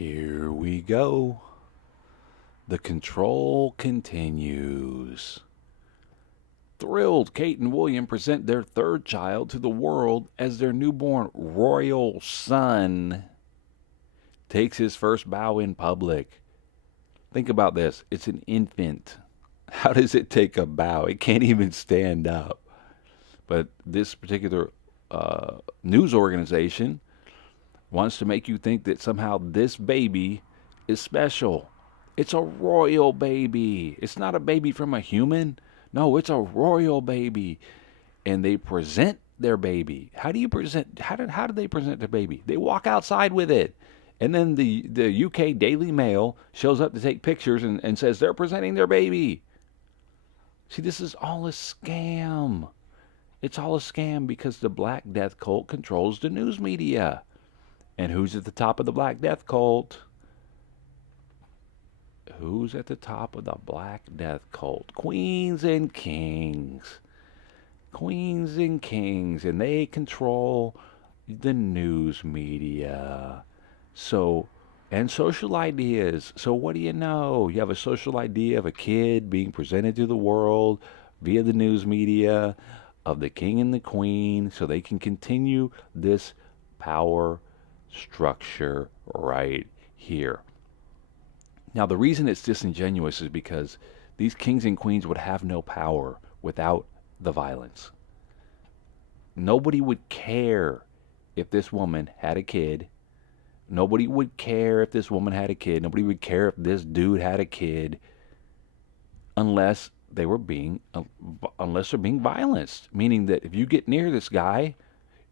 Here we go. The control continues. Thrilled, Kate and William present their third child to the world as their newborn royal son takes his first bow in public. Think about this. It's an infant. How does it take a bow? It can't even stand up. But this particular news organization wants to make you think that somehow this baby is special. It's a royal baby. It's not a baby from a human. No, it's a royal baby. And they present their baby. How do they present their baby? They walk outside with it. And then the UK Daily Mail shows up to take pictures and says they're presenting their baby. See, this is all a scam. It's all a scam because the Black Death cult controls the news media. And who's at the top of the Black Death cult? Who's at the top of the Black Death cult? Queens and kings. Queens and kings. And they control the news media. And social ideas. So what do you know? You have a social idea of a kid being presented to the world via the news media of the king and the queen so they can continue this power structure right here. Now, the reason it's disingenuous is because these kings and queens would have no power without the violence. Nobody would care if this woman had a kid. Nobody would care if this woman had a kid. Nobody would care if this dude had a kid unless they're being violenced. Meaning that if you get near this guy,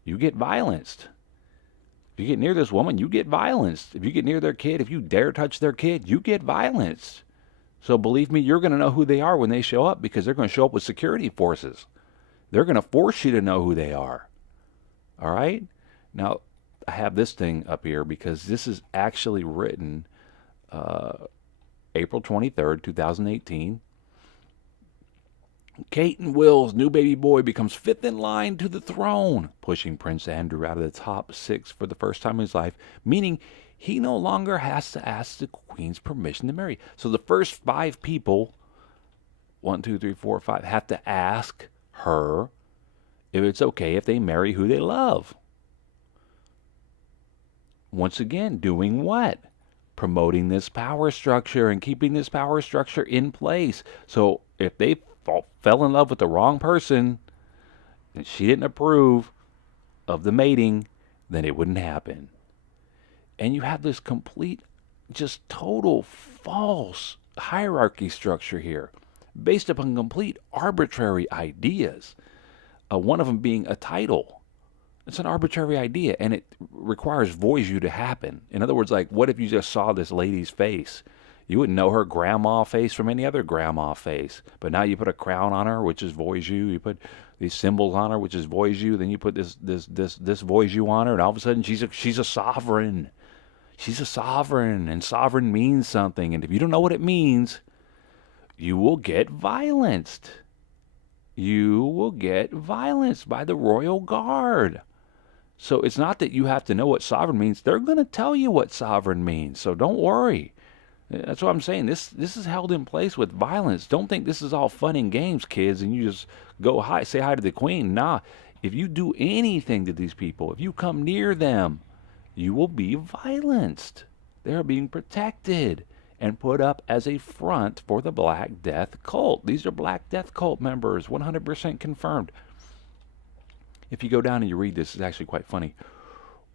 you get violenced. If you get near this woman, you get violenced. If you get near their kid, if you dare touch their kid, you get violenced. So believe me, you're going to know who they are when they show up because they're going to show up with security forces. They're going to force you to know who they are. All right? Now, I have this thing up here because this is actually written April 23rd, 2018. Kate and Will's new baby boy becomes fifth in line to the throne, pushing Prince Andrew out of the top 6 for the first time in his life, meaning he no longer has to ask the Queen's permission to marry. So the first 5 people, 1, 2, 3, 4, 5, have to ask her if it's okay if they marry who they love. Once again, doing what? Promoting this power structure and keeping this power structure in place. So if they fell in love with the wrong person and she didn't approve of the mating, then it wouldn't happen. And you have this complete, just total false hierarchy structure here based upon complete arbitrary ideas. One of them being a title. It's an arbitrary idea, and it requires VOYXU to happen. In other words, like, what if you just saw this lady's face? You wouldn't know her grandma face from any other grandma face. But now you put a crown on her, which is VOYXU. You put these symbols on her, which is VOYXU. Then you put this VOYXU on her, and all of a sudden she's a sovereign. She's a sovereign, and sovereign means something. And if you don't know what it means, you will get violenced. You will get violenced by the royal guard. So it's not that you have to know what sovereign means. They're going to tell you what sovereign means. So don't worry. That's what I'm saying. This is held in place with violence. Don't think this is all fun and games, kids, and you just go hi, say hi to the queen. Nah, if you do anything to these people, if you come near them, you will be violenced. They're being protected and put up as a front for the Black Death cult. These are Black Death cult members, 100% confirmed. If you go down and you read this, it's actually quite funny.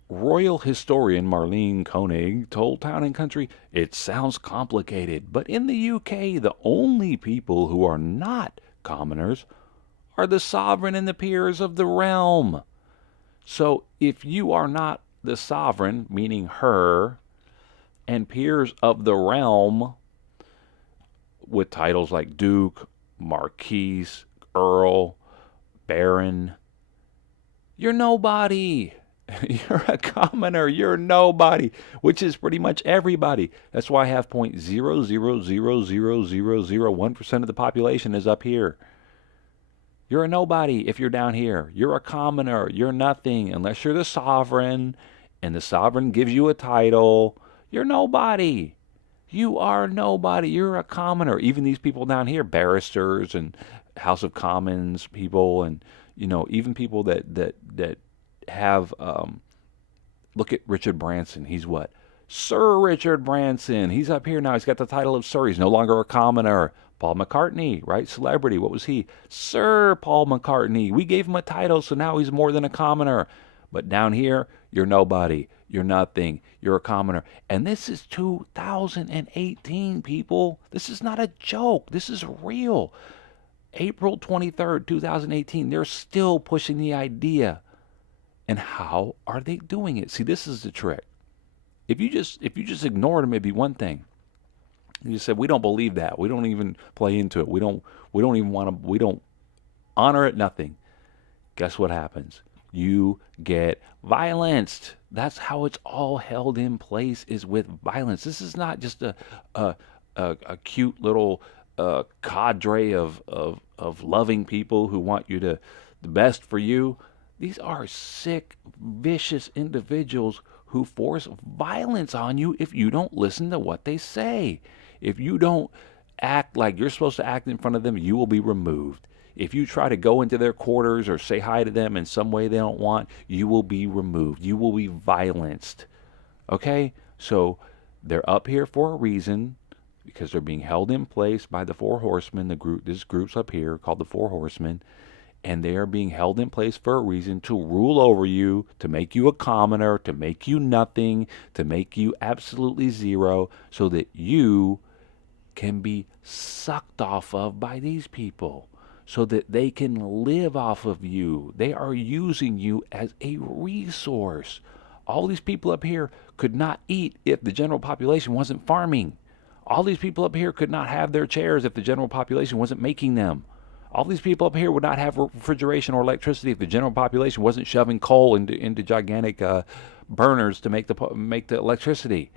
Royal historian Marlene Koenig told Town & Country, "It sounds complicated, but in the UK, the only people who are not commoners are the sovereign and the peers of the realm. So if you are not the sovereign, meaning her, and peers of the realm, with titles like Duke, Marquis, Earl, Baron, you're nobody." You're a commoner. You're nobody, which is pretty much everybody. That's why I have 0.000001% of the population is up here. You're a nobody if you're down here. You're a commoner. You're nothing unless you're the sovereign, and the sovereign gives you a title. You're nobody. You are nobody. You're a commoner. Even these people down here, barristers and House of Commons people, and even people that have look at Richard Branson. He's what? Sir Richard Branson. He's up here now. He's got the title of Sir. He's no longer a commoner. Paul McCartney, right? Celebrity. What was he? Sir Paul McCartney. We gave him a title, so now he's more than a commoner. But down here, you're nobody. You're nothing. You're a commoner. And this is 2018, people. This is not a joke. This is real. April 23rd, 2018. They're still pushing the idea. And how are they doing it? See, this is the trick. If you just ignored them, it'd be one thing. You said we don't believe that. We don't even play into it. We don't even want to. We don't honor it. Nothing. Guess what happens? You get violenced. That's how it's all held in place, is with violence. This is not just a cute little cadre of loving people who want you to the best for you. These are sick, vicious individuals who force violence on you if you don't listen to what they say. If you don't act like you're supposed to act in front of them, you will be removed. If you try to go into their quarters or say hi to them in some way they don't want, you will be removed. You will be violenced. Okay? So they're up here for a reason, because they're being held in place by the Four Horsemen. This group's up here called the Four Horsemen, and they are being held in place for a reason, to rule over you, to make you a commoner, to make you nothing, to make you absolutely zero, so that you can be sucked off of by these people, so that they can live off of you. They are using you as a resource. All these people up here could not eat if the general population wasn't farming. All these people up here could not have their chairs if the general population wasn't making them. All these people up here would not have refrigeration or electricity if the general population wasn't shoving coal into gigantic burners to make the electricity.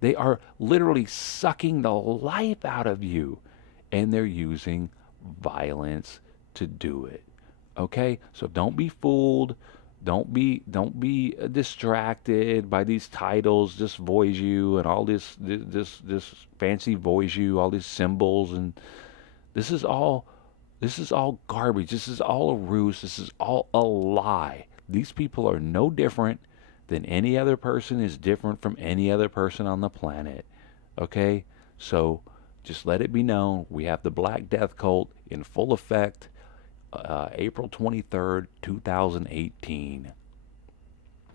They are literally sucking the life out of you, and they're using violence to do it. Okay? So don't be fooled. Don't be distracted by these titles, this VOYXU and all this fancy VOYXU, all these symbols, and this is all garbage. This is all a ruse. This is all a lie. These people are no different than any other person is different from any other person on the planet. Okay? So just let it be known, we have the Black Death Cult in full effect, April 23rd, 2018.